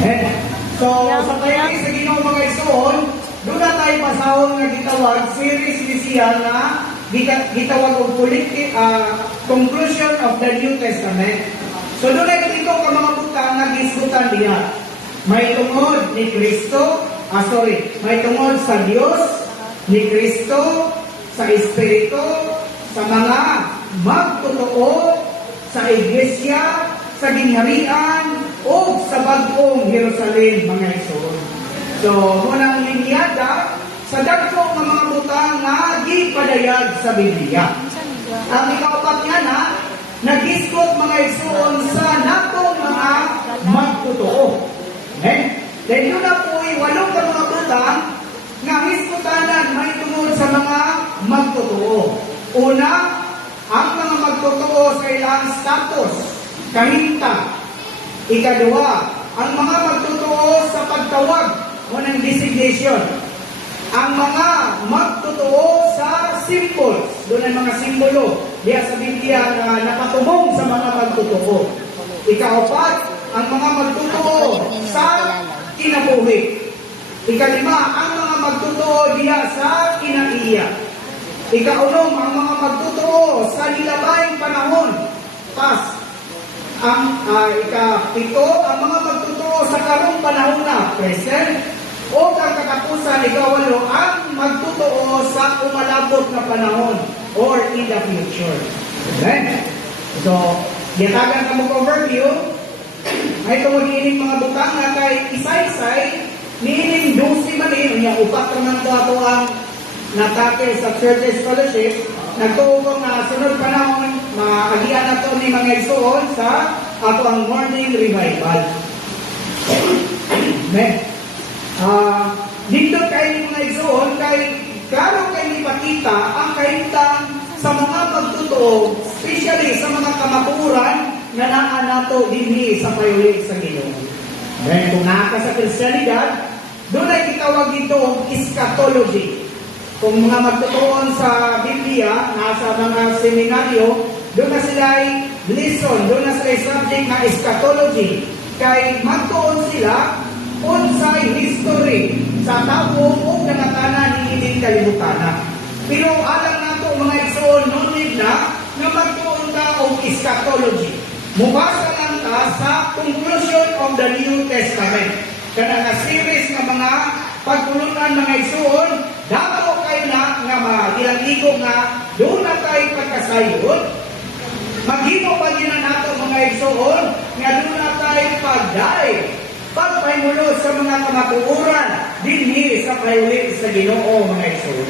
Eh, so, sa tayo sa Ginoo mga igsoon, doon na tayo pasahon nga gitawag, series ni siya na gitawag og conclusion of the New Testament. So, doon na ito ka mga butang na gisgutan diya. May tungod ni Kristo, may tungod sa Diyos, ni Kristo, sa Espiritu, sa mga magtotoo, sa Iglesia, sa gingharian, o sa bagong Jerusalem, mga igsoon. So, munang linyada, sa dagko ng mga butang na gipadayag sa Biblia. Ang ikaapat nga na, nagisgot mga igsoon sa natong mga magtotoo. Okay? Then yun na po'y walong ka mga butang nga hiskutanan may tungod sa mga magtotoo. Una, ang mga magtotoo sa ilang status, kahinta. Ikadua, ang mga magtotoo sa pagtawag o ng designation. Ang mga magtotoo sa symbols, doon ang mga simbolo diya sa Biblia na nakatubong sa mga magtotoo. Ikaapat, ang mga magtotoo sa kinabuhi. Ikalima, ang mga magtotoo diya sa kinaiya. Ikaunom, ang mga magtotoo sa nilabayng panahon. Past. Ang ikapito, ang mga magtotoo sa karong panahon na, present. O ang katapusan, ikawalo, ang magtotoo sa umalabot na panahon or in the future. Okay? So, yatagan ka mo overview. Ay ito mag-iining mga butang na kay isay-isay, niining 12 manin, yung upat naman ito ato ang natake sa Churches Fellowship, nagtuong na sunod panahon, maagian na ito ni mga igsoon sa ato ang morning revival. Amen. Dito kayo mga igsoon, kay klaro kayo ipakita ang kahintang sa mga magtotoo, especially sa mga kamaturan na naan nato dinhi sa payulit sa Ginoo. Then kung naka sa Kristiyanidad, doon ay kitawag itong eschatology. Kung mga magtutuon sa Biblia, nasa mga seminaryo, doon na sila ay lesson, doon na sila ay subject na eschatology. Kay magtuon sila sa history sa tao o nangatana ni ining kalibutan. Pero alam nato mga igsoon, no need na magtuon ka o eschatology. Mubasa lang ka sa conclusion of the New Testament. Kana nga series nga mga pagtulunan mga igsoon, dato kayo na nga magilang-igo nga doon na tayo pagkasayod. Maghimo pa din na nato mga igsoon nga doon na tayo pagday. Pagpahimulo sa mga kamatuoran dinhi sa payulit sa Ginoo mga igsoon.